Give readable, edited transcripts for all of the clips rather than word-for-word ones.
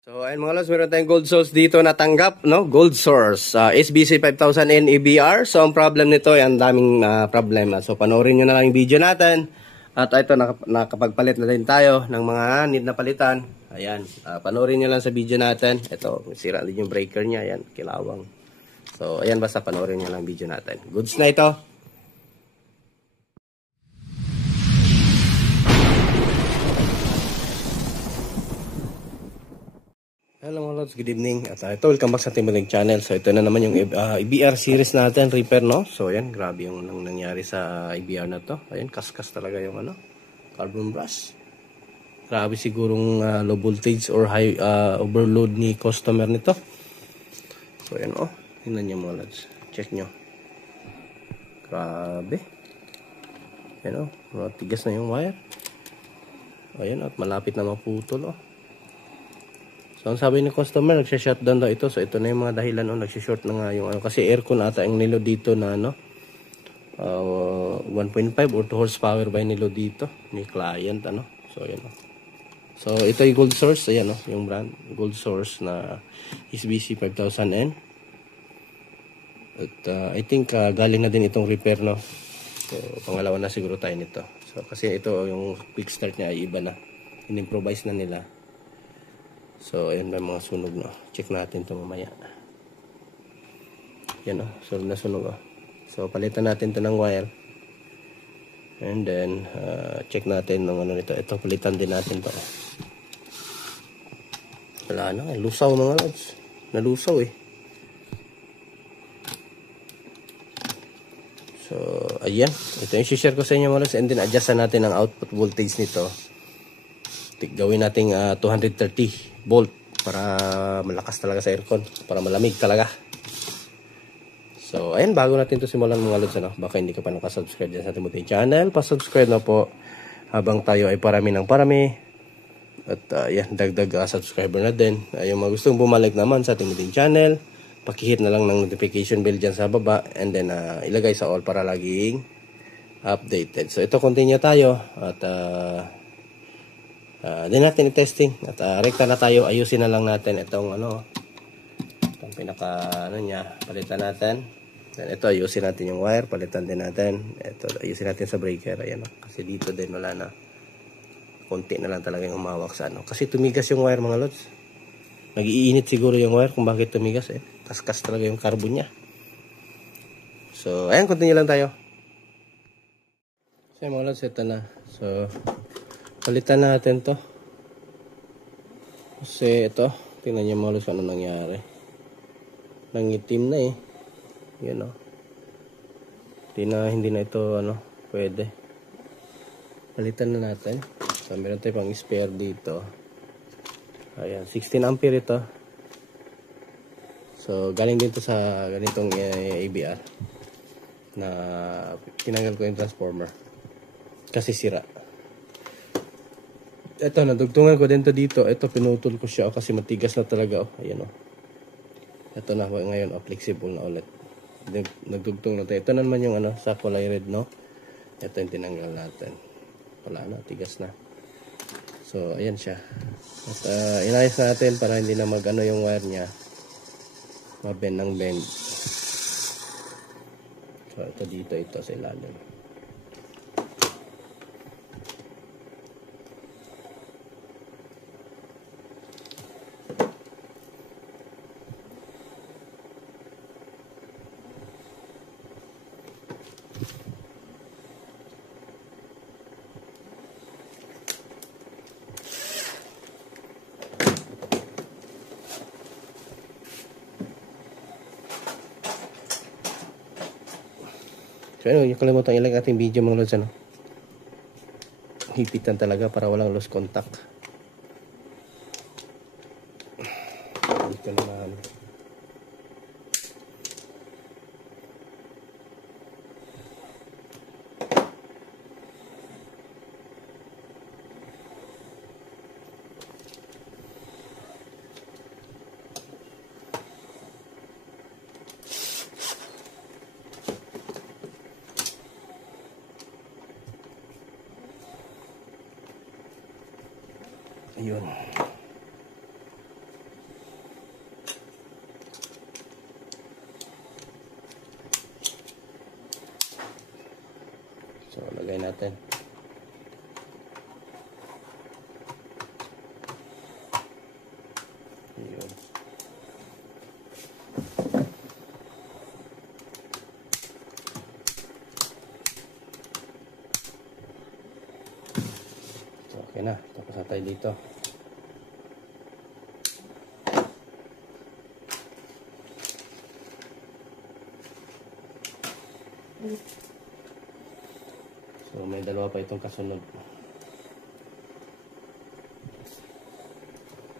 So, ayun mga lods, meron tayong gold source dito na tanggap, no? Gold source, SBC 5000N EBR. So, ang problem nito ay ang daming problema. So, panoorin nyo na lang yung video natin. At ito, nakapagpalit na din tayo ng mga need na palitan. Ayan, panoorin nyo lang sa video natin. Ito, sira din yung breaker niya. Ayan, kilawang. So, ayan, basta panoorin nyo lang video natin. Goods na ito. Hello mga lods, good evening. At ito, welcome back sa ating muling channel. So ito na naman yung EBR series natin, repair, no? So ayan, grabe yung nangyari sa EBR na to. Ayan, kaskas talaga yung carbon brush. Grabe sigurong low voltage or high overload ni customer nito. So ayan, tingnan nyo mga lods. Check nyo. Grabe. Ayan tigas na yung wire. Ayan, at malapit na maputol, So, ang sabi ni customer, nagsha-shutdown daw ito. So, ito na yung mga dahilan, nagsha-short na nga yung kasi aircon ata yung nilo dito na, 1.5 or 2 horsepower ba yung nilo dito ni client, So, ayan, So, ito yung gold source, ayan, yung brand, gold source na SBC 5000N. At, I think, galing na din itong repair, So, pangalawa na siguro tayo nito. So, kasi ito, yung quick start niya ay iba na. In-improvise na nila. So, ayan may mga sunog, Check natin ito mamaya. Yan, sunog na sunog, So, palitan natin ito ng wire. And then, check natin ng nito. Ito, palitan din natin ito. Wala na, lusaw mga lods. Nalusaw, So, ayan. Ito yung share ko sa inyo mga lods. And then, adjustan natin ang output voltage nito. Gawin nating 230 volt para malakas talaga sa aircon, para malamig talaga. So, ayan, bago natin ito simulan mga lods, baka hindi ka pa nakasubscribe dyan sa ating muting channel, pa-subscribe na po habang tayo ay parami ng parami. At yan, dagdag subscriber na din. Yung mga gustong bumalik naman sa ating muting channel, pakihit na lang ng notification bell dyan sa baba, and then ilagay sa all para laging updated. So, ito continue tayo at din natin i-testing at rekta na tayo. Ayusin na lang natin itong itong pinaka niya, palitan natin. Then ito, ayusin natin yung wire, palitan din natin. Ito, ayusin natin sa breaker. Ayan, kasi dito din wala na, konti na lang talaga yung umawak sa kasi tumigas yung wire mga lods. Nag-iinit siguro yung wire kung bakit tumigas, kaskas talaga yung carbon niya. So ayan, continue lang tayo. So mga lods, ito na. So palitan natin to. Kasi ito, tingnan nyo mga lods ano nangyari. Nangitim na Yan hindi na ito pwede. Palitan na natin. So meron tayo pang spare dito. Ayan, 16 ampere ito. So galing din to sa ganitong EBR na tinanggal ko yung transformer kasi sira. Ito, nadugtungan ko din to dito. Ito, pinutol ko siya kasi matigas na talaga. Ayan Ito na ngayon, flexible na ulit. Nagdugtong na tayo. Ito na naman yung sa kulay red, Ito yung tinanggal natin. Wala na, tigas na. So, ayan siya. At inayos natin para hindi na yung wire niya. Mabend ng bend. So, ito dito, ito sa ilalim. So, yung kalimutan ilagay ating video mga lods, hipitan talaga para walang lost contact. Dito naman. Ayun. natin. Ayun. Okay na, tapos na tayo dito. So may dalawa pa itong kasunod.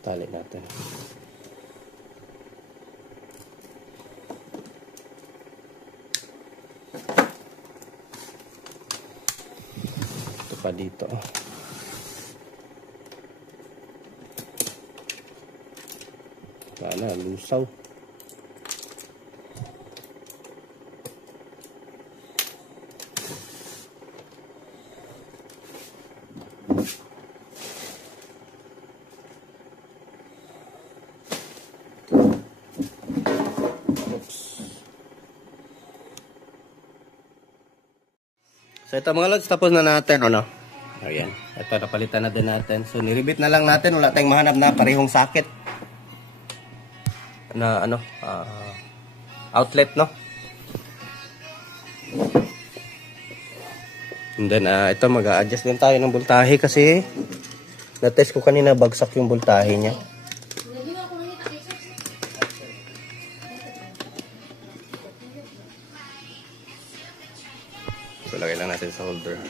Tali natin. Ito pa dito. Wala, lusaw. So ito mga lods, tapos na natin, ano? Ayan, ito napalitan na din natin. So niribit na lang natin, wala tayong mahanap na parehong socket na ano, outlet, no? And then ito mag-a-adjust din tayo ng voltahe kasi na-test ko kanina bagsak yung voltahe niya. So lagay lang natin sa holder.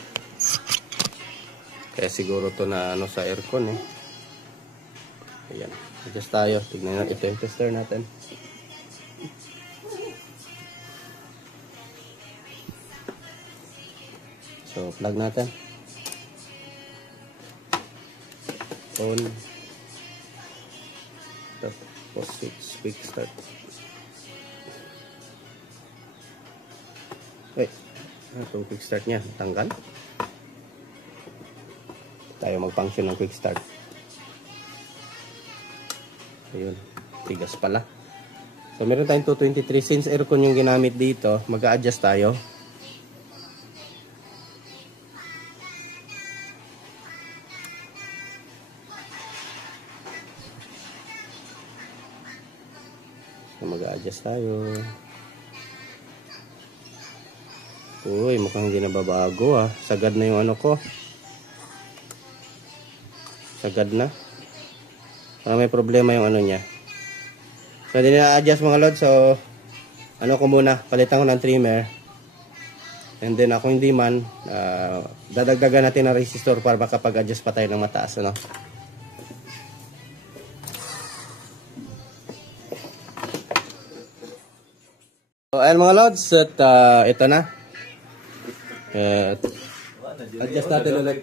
Kaya siguro to na ano sa aircon eh. Ayan. Adjust tayo. Tignan natin ito yung tester natin. So plug natin. On. Tapos quick start. Wait. Itong quick start niya, tanggal. Tayo mag-function ng quick start. Ayun, tigas pala. So meron tayong 223. Since aircon yung ginamit dito, mag-a-adjust tayo. So mag-a-adjust tayo. Uy, mukhang hindi na babago ah. Sagad na yung ano ko. Sagad na. Parang may problema yung ano niya. So, hindi na-adjust mga lods. So, ano ko muna. Palitan ko ng trimmer. And then, ako hindi man, dadagdagan natin ng resistor para makapag-adjust pa tayo ng mataas. Ano? So, ayan mga lods. At ito na. Adjust natin ulit.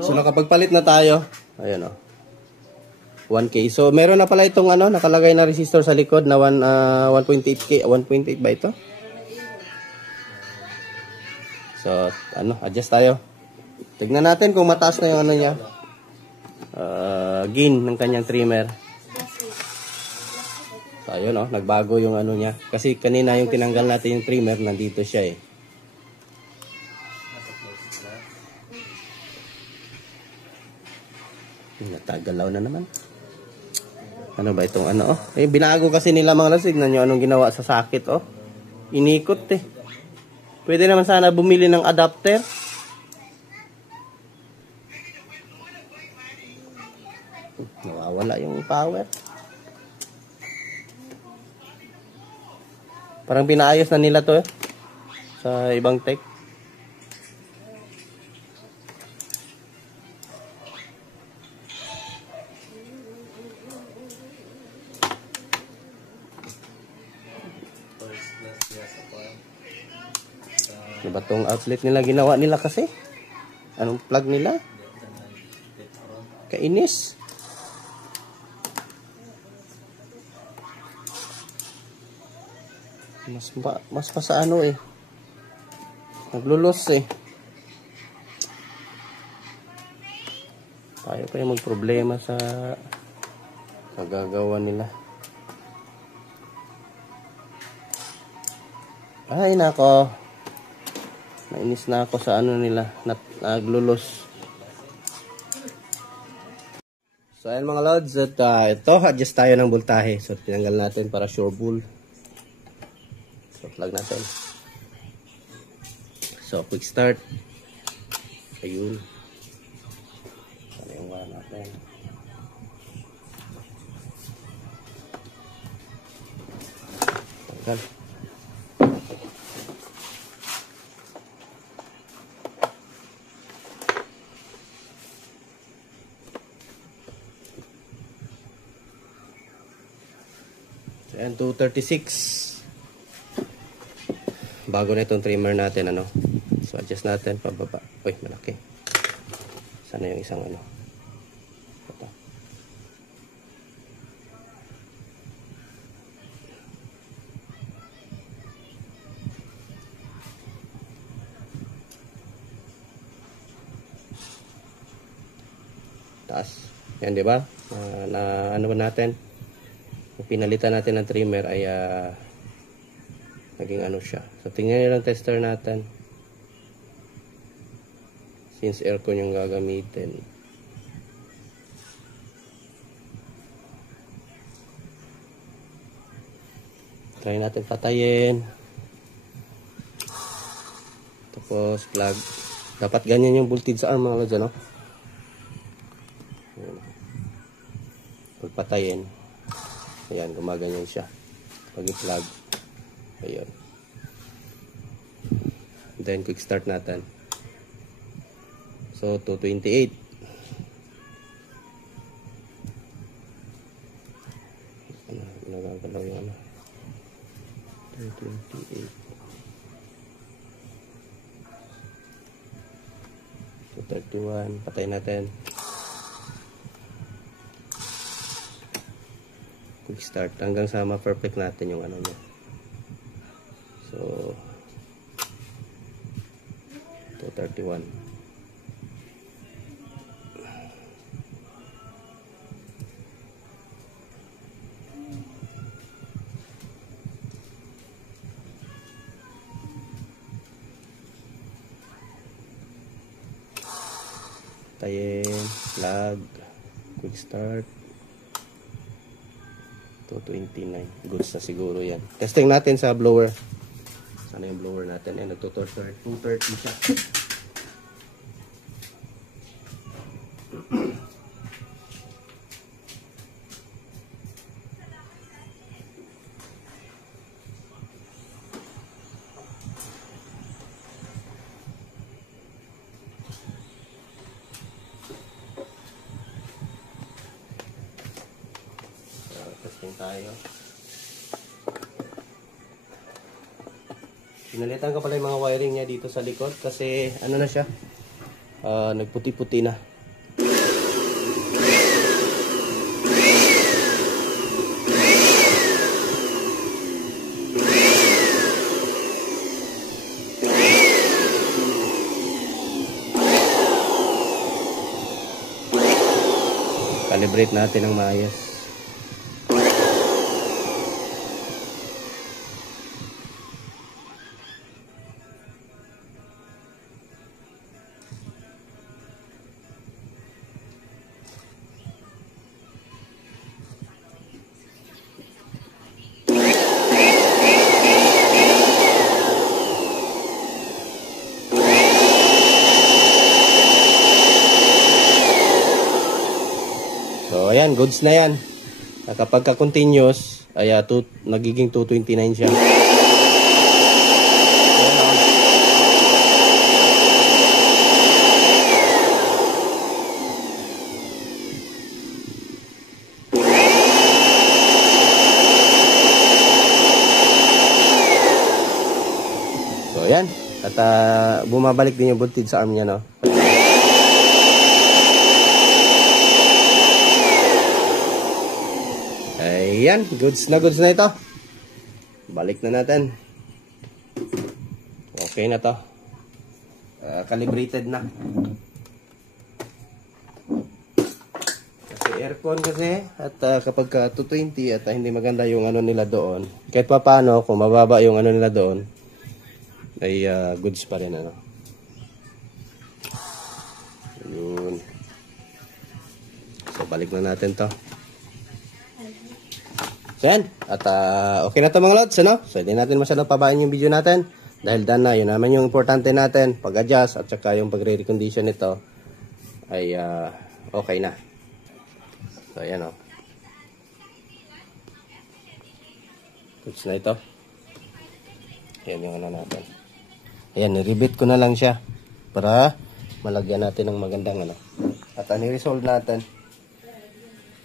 So nakapagpalit na tayo. Ayan o. 1K. So meron na pala itong ano, nakalagay na resistor sa likod na 1.8K. 1.8 ba ito? So ano, adjust tayo. Tignan natin kung mataas na yung ano niya. Gain ng kanyang trimmer. So ayun o, nagbago yung ano niya. Kasi kanina yung tinanggal natin yung trimmer, nandito siya eh. Natagalaw na naman. Ano ba itong ano? Eh, binago kasi nila mga lods. Tignan nyo anong ginawa sa socket. Oh. Inikot eh. Pwede naman sana bumili ng adapter. Nawawala yung power. Parang pinaayos na nila to eh. Sa ibang tech. Diba tong outlet nila ginawa nila kasi? Anong plug nila? Kainis. Mas pa sa ano eh. Naglulos eh. Tayo pa yung magproblema sa kagagawa nila. Ay nako. Nainis na ako sa ano nila, naglulos. So ayan mga lods, at ito, adjust tayo ng voltahe. So tinanggal natin para sure bull. So plug natin. So quick start. Ayun. Ano yung wala natin. Tanggal. And 236. Bago na itong trimmer natin, ano. So adjust natin pababa. Uy, malaki. Sana yung isang ano. Ito. Taas. Yan, di ba? Na ano ba natin? Pinalitan natin ng trimmer ay naging ano siya. So tingnan nyo lang tester natin. Since aircon yung gagamitin. Try natin patayin. Tapos plug. Dapat ganyan yung voltage sa arm mga lods, ano? Pag patayin. Ayan, gumaganyan siya. Pag i-plug. Ayan. Then, quick start natin. So, 228. Ano, nagagalaw yung ano. 228. 231. Patay natin. Quick start hanggang sa ma-perfect natin yung ano niya. So 231. Tayin, plug, quick start. 229. Goods na siguro yan. Testing natin sa blower. Sana yung blower natin. Ayan, nagtutorture. 230 siya. Testing tayo. Pinalitan ko pala yung mga wiring niya dito sa likod kasi ano na siya, nagputi-puti na. Calibrate natin ng maayos. So, ayan, goods na yan. Kapag ka-continuous, ay nagiging 229 siya. So, ayan. At bumabalik din yung voltage sa arm niya, no? Ayan, goods na ito. Balik na natin. Okay na to. Calibrated na. Kasi aircon kasi at kapag 220 at hindi maganda yung ano nila doon. Kahit pa paano kung mababa yung ano nila doon, ay goods pa rin, ano. Yun. So, balik na natin to. So, yan. At okay na to mga lods, ano? So, hindi natin masyadong pabain yung video natin. Dahil done na, yun naman yung importante natin. Pag-adjust at saka yung pag-recondition nito ay okay na. So, yan o. Goods na ito. Yan yung ano natin. Ayan, niribit ko na lang siya para malagyan natin ng magandang ano. At ni-resolve natin.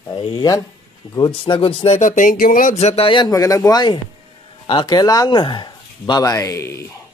Ayan. Goods na ito. Thank you mga lods. At ayan, magandang buhay. Okay lang. Bye-bye.